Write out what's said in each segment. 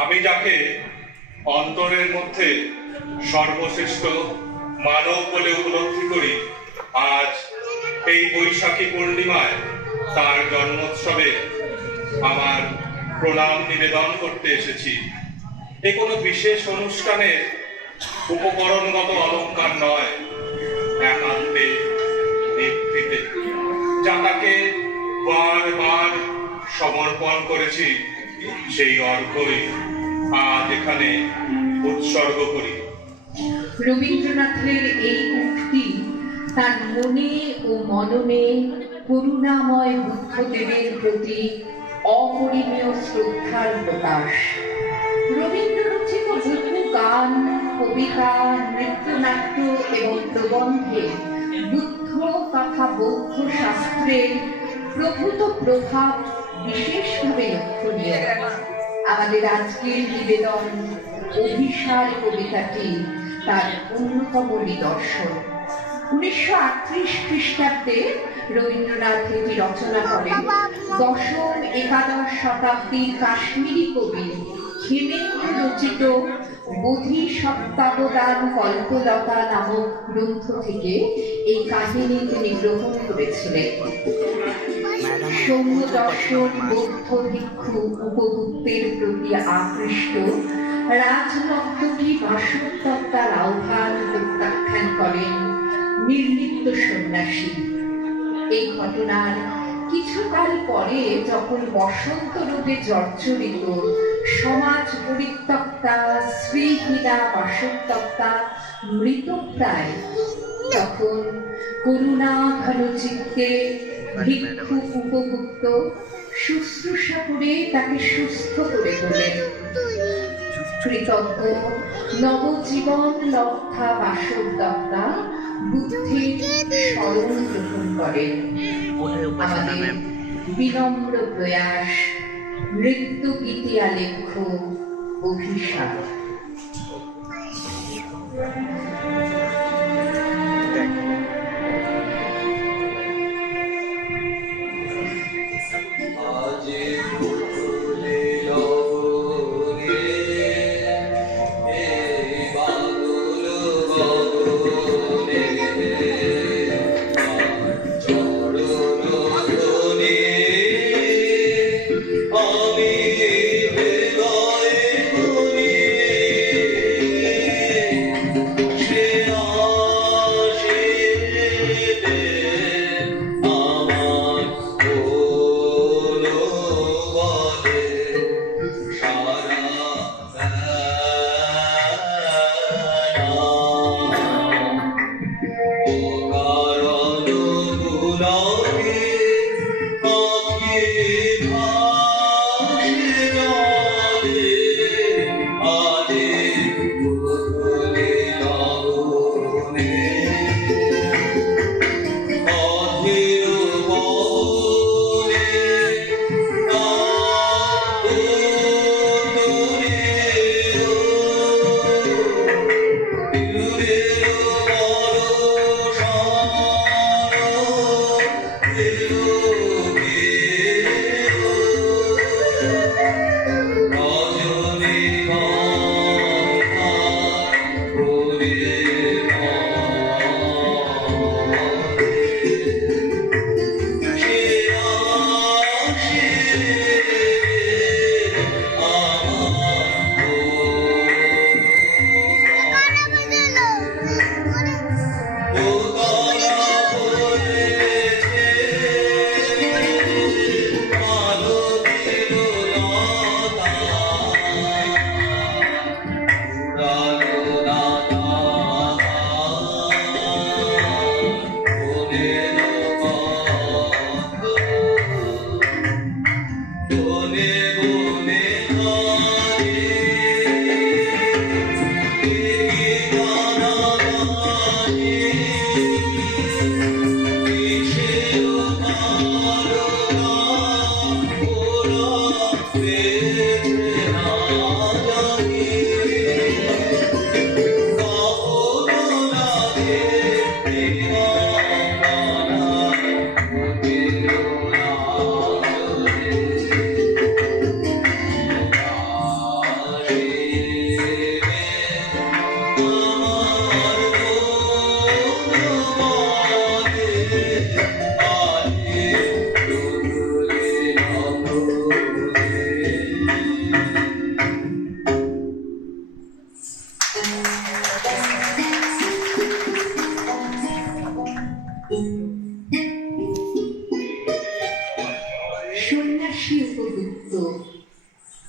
আমি যাকে অন্তরের মধ্যে সর্বশ্রেষ্ঠ মানব বলে উপলব্ধি করি, আজ এই বৈশাখী পূর্ণিমায় তার জন্মোৎসবে আমার প্রণাম নিবেদন করতে এসেছি। এ কোনো বিশেষ অনুষ্ঠানের উপকরণগত অলঙ্কার নয়, একান্তে যা তাকে বারবার সমর্পণ করেছি, সেই অর্ঘই আজ এখানে উৎসর্গ করি। রবীন্দ্রনাথের এই উক্তি তার মনে ও মননে করুণাময় বুদ্ধদেবের প্রতি অপরিমেয় শ্রদ্ধার প্রকাশ। রবীন্দ্র রচিত বহু গান কবিতা নৃত্যনাট্য এবং প্রবন্ধে বুদ্ধ তথা বৌদ্ধ শাস্ত্রের প্রভূত প্রভাব বিশেষভাবে লক্ষণীয়। আমাদের আজকের নিবেদন অভিসার কবিতাটি তার অন্যতম নিদর্শন। উনিশশো আটত্রিশ খ্রিস্টাব্দে রবীন্দ্রনাথ এটি রচনা করেন। দশম একাদশ শতাব্দীর কাশ্মীরি কবি হেমেন্দ্র রচিত বোধি সপ্তাবদান কল্পলতা নামক গ্রন্থ থেকে এই কাহিনী তিনি গ্রহণ করেছিলেন। সৌম্য দর্শন বৌদ্ধ ভিক্ষু, উপভুক্তের প্রতি আকৃষ্ট রাজনর্তকী বাসন্তত্তার আহ্বান প্রত্যাখ্যান করেন নির্লিপ্ত সন্ন্যাসী। এই ঘটনার কিছুকাল পরে যখন বসন্ত রূপে জর্জরিত, সমাজ পরিত্যক্তা শ্রীহীনা বাসন্তত্তা মৃতপ্রায় তখন করুণা ঘন চিত্তে ভিক্ষু উপভুক্ত শুশ্রূষা করে তাকে সুস্থ করে তোলেন। কৃতজ্ঞ নবজীবন লব্ধা বাসবদত্তা বুদ্ধির স্মরণ গ্রহণ করেন। আমাদের বিনম্র প্রয়াস মৃত্যু গীতি আলেখ্য অভিশাপ।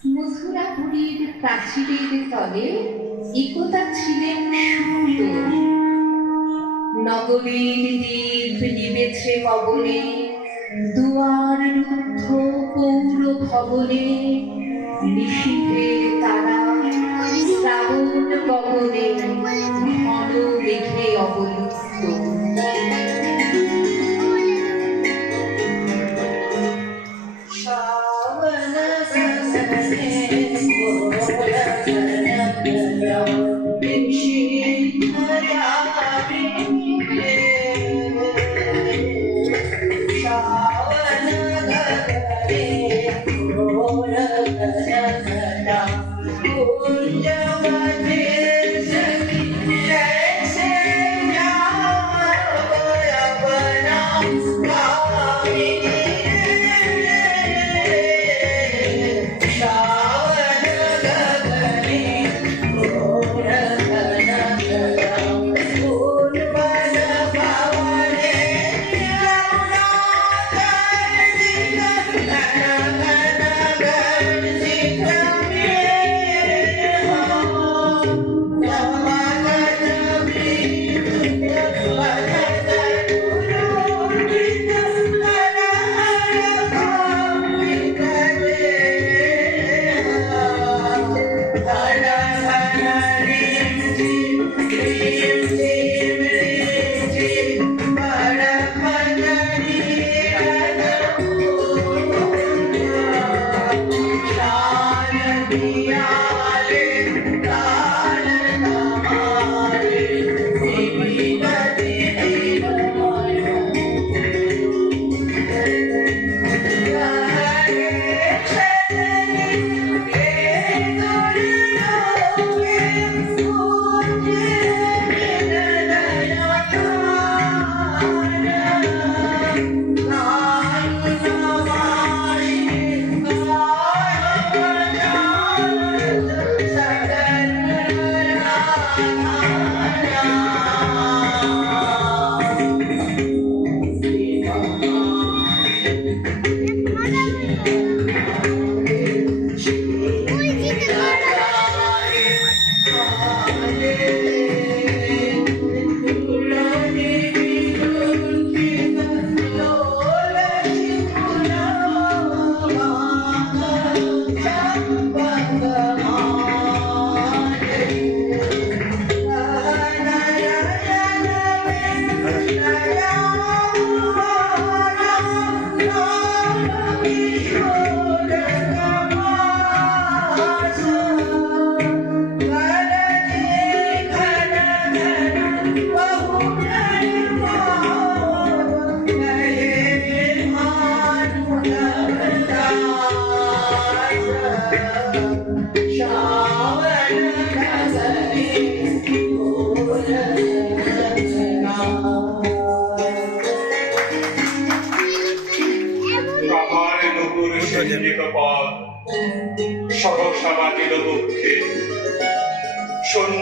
মথুরাপুরীর প্রাচীরের তলে একতা ছিলেন সুন্দর। নগরীর দ্বীপ নিবেছে পবনে দুয়ার রুদ্ধ পৌর ভবনে নিশীথের তারা শ্রাবণ গগনে ঘন মেঘে অবলুপ্ত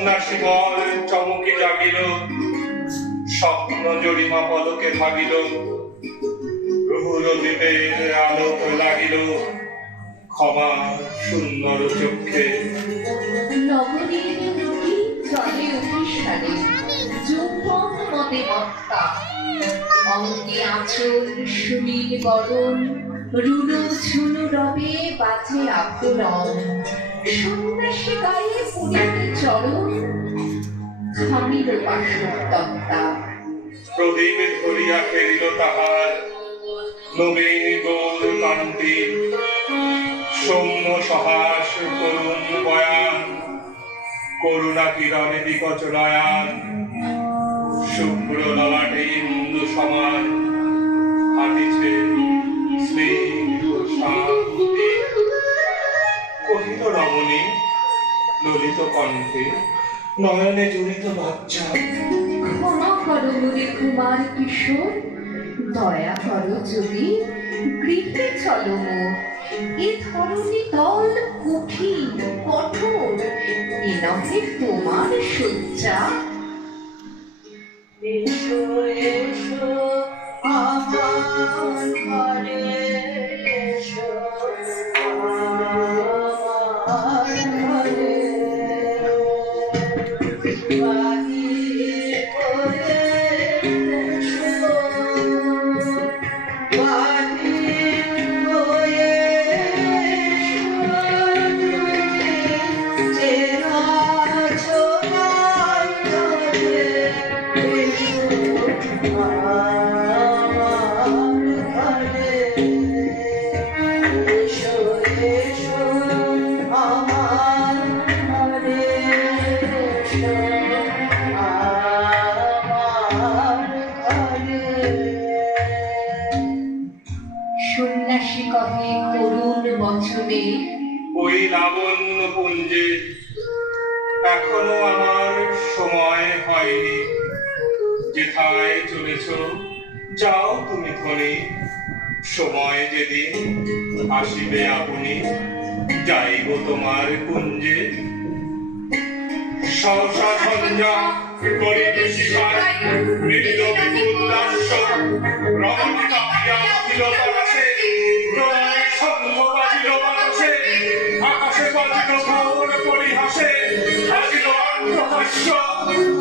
সন্ন্যাসী বল, চমকে জাগিল। স্বপ্ন জরিমা পলকে ভাগিল। প্রহুর দ্বীপের আলোক লাগিল। ক্ষমা সুন্দর চক্ষে। চরণ থামিল বাসন্তত্তা প্রদীপ ধরিয়া ফেরিল তাহার। নবীন গৌর কান্তি সৌম্য সহাস, করুণ বয়ান করুণা কিরণে বিকচ নয়ান শুভ্র ললাট সমান। হাঁটিছে কহিত রমণী, ললিত কণ্ঠে নয়নে জড়িত বাচ্চা। ক্ষমা করো মোরে কুমার কিশোর দয়া করো যদি গৃহে চলো এ ধরনী দল কঠিন কঠোর এ তোমার শয্যা। এসো এসো। করুণ বচনে। ওই লাবণ্য পুঞ্জে এখনও আমার সময় হয়নি। যেথায় চলেছ, যাও তুমি ধনী। সময় যেদিন আসিবে আপনি, যাইব তোমার কুঞ্জে সহসা করিবে শিকার মৃদ কাঁপিয়া উঠিল আকাশে বাজিল ঘোর পরিহাসে বাজিল অট্টহাস্য গুরু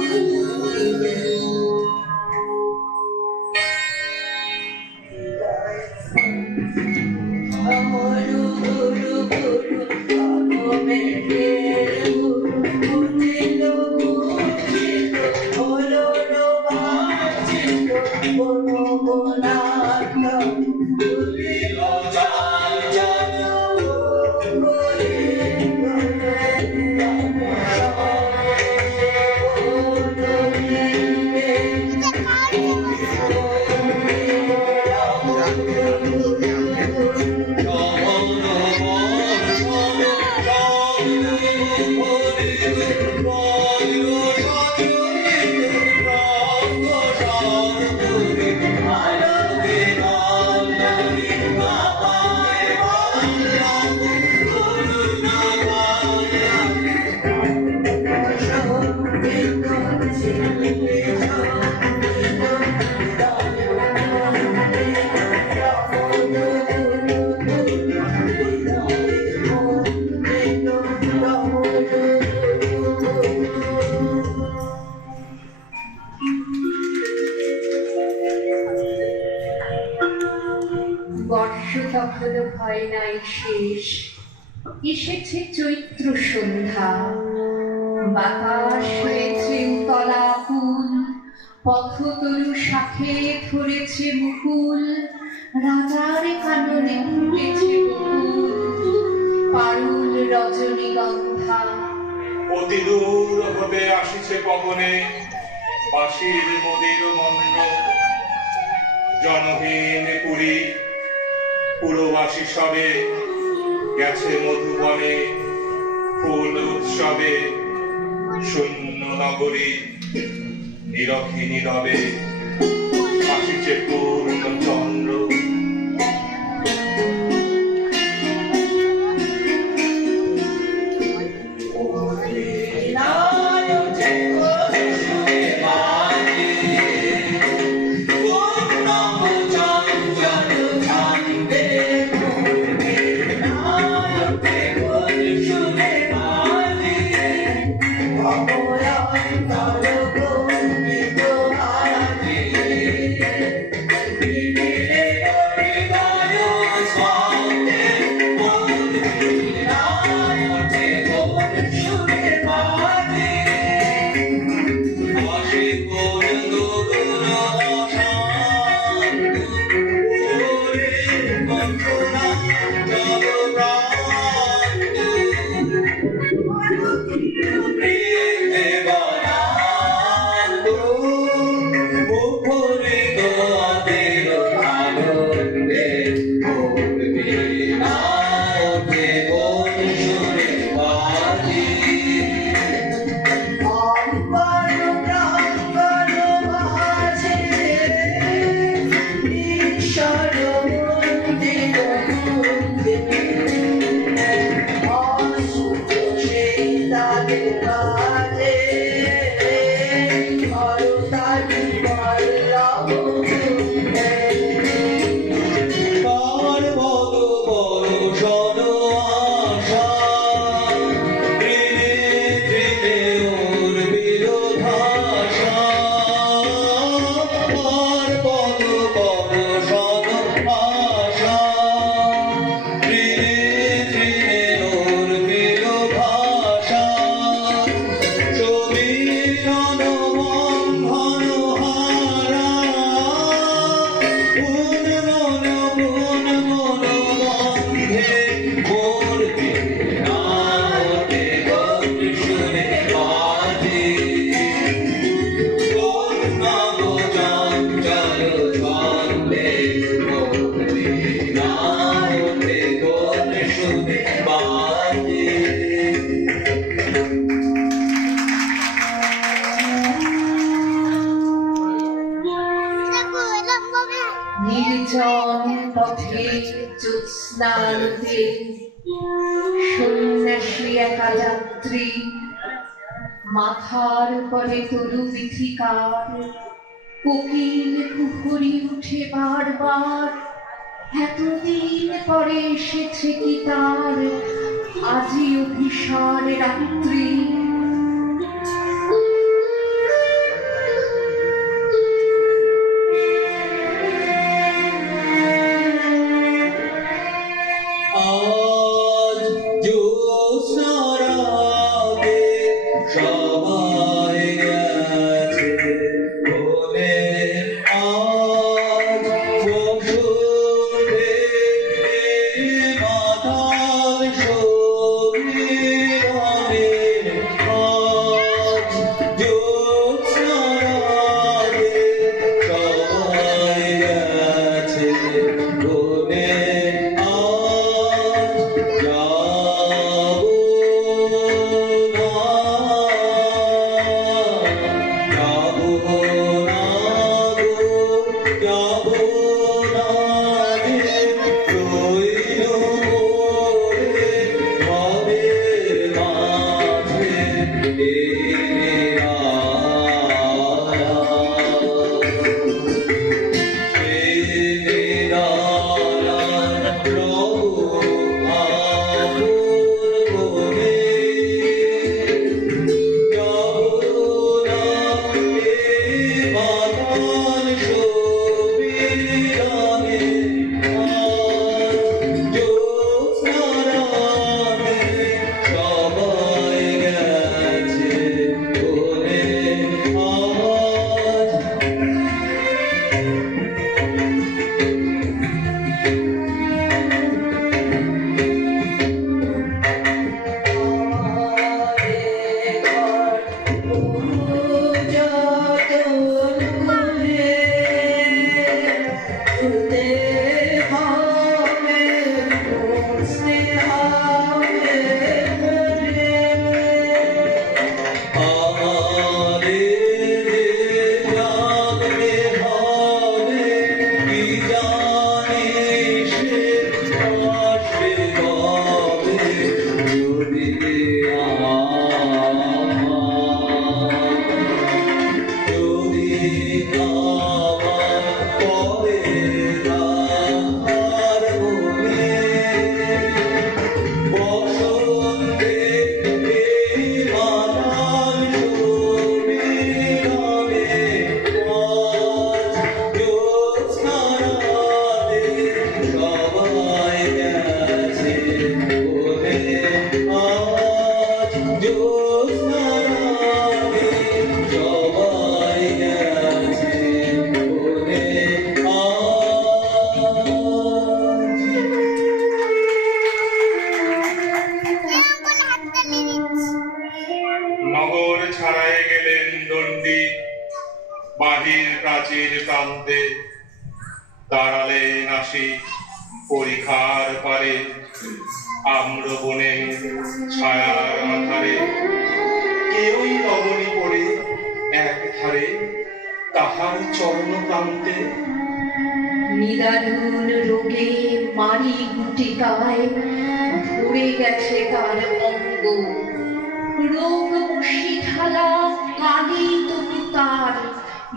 এসেছে চৈত্র সন্ধ্যা। বাতাস হয়েছে উতলা ফুল পথতরু শাখে ধরেছে মুকুল, রাজার কাননে ফুটেছে পারুল রজনীগন্ধা। অতি দূর হতে আসিছে পবনে, বাঁশির মদির মন্দ জনহীন পুরী, পুরবাসী সবে গেছে মধুবনে ফুল উৎসবে শূন্য নগরী নিরখী নীরবে আসিছে পূর্ণ নির্জন পথে জ্যোৎস্নান্তে সন্ন্যাসী একা মাথার পরে তরু বিথিকার কোকিল কুহুরি উঠে বারবার এতদিন পরে এসেছে কি তার? আজি অভিসার রাত্রি। Deus.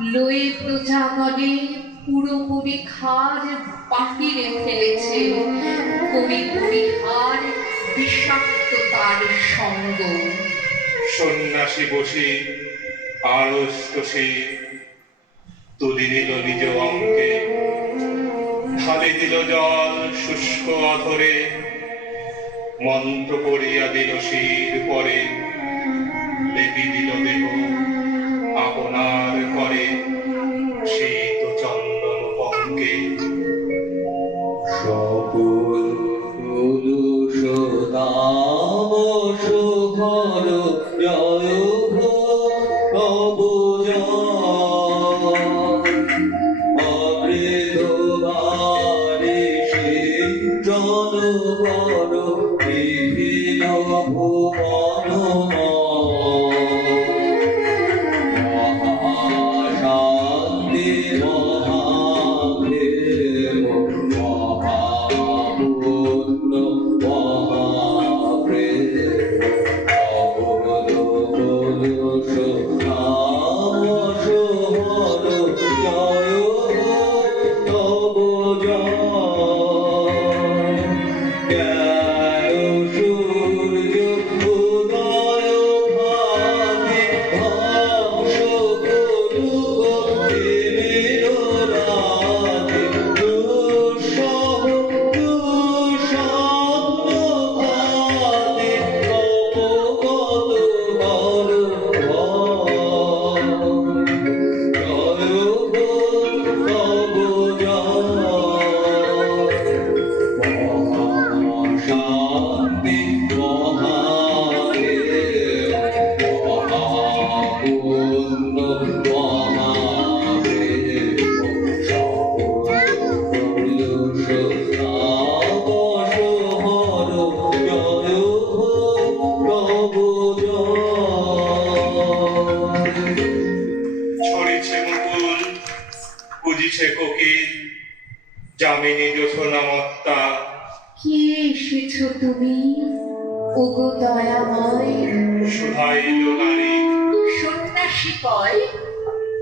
লয়ে প্রজাগণে পুরোপুরি খার বাহিরে ফেলেছে। কবি পরিহার বিষাক্ত তার সঙ্গ। সন্ন্যাসী বসি, আড়স্তসী, তুলি দিল নিজ অঙ্কে। ঢালি দিল জল শুষ্ক অধরে, মন্ত্র করিয়া দিল শির পরে। লেপি দিল দেহ। আপনার করে শীত কয়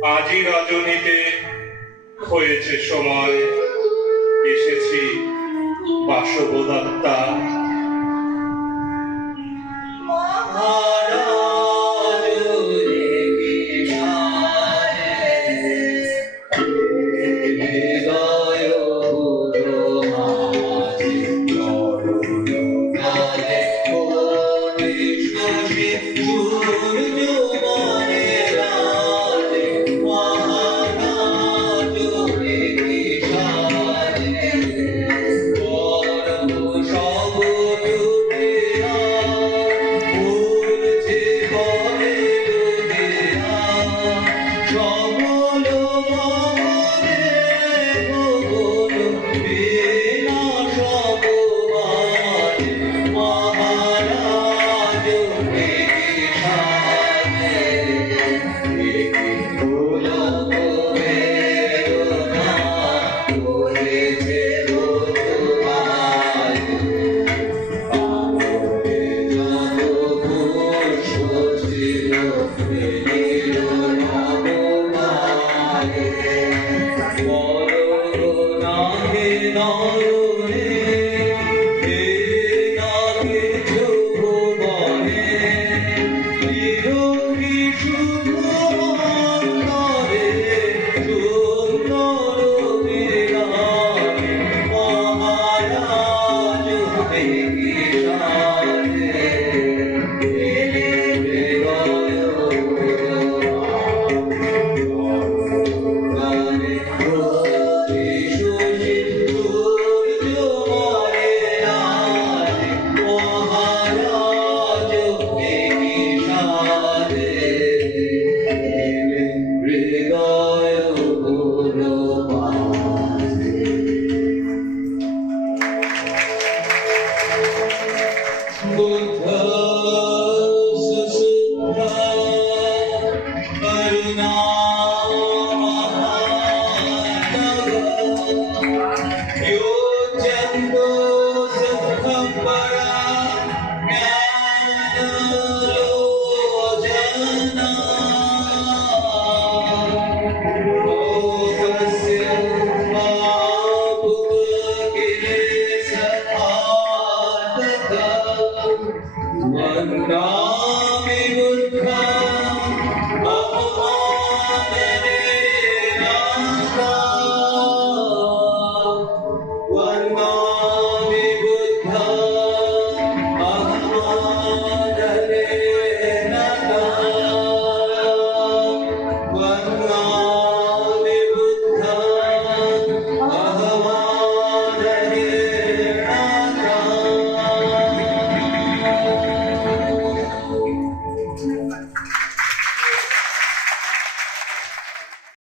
আজি রজনীতে হয়েছে সময়। এসেছি বাসবদত্তা Amém.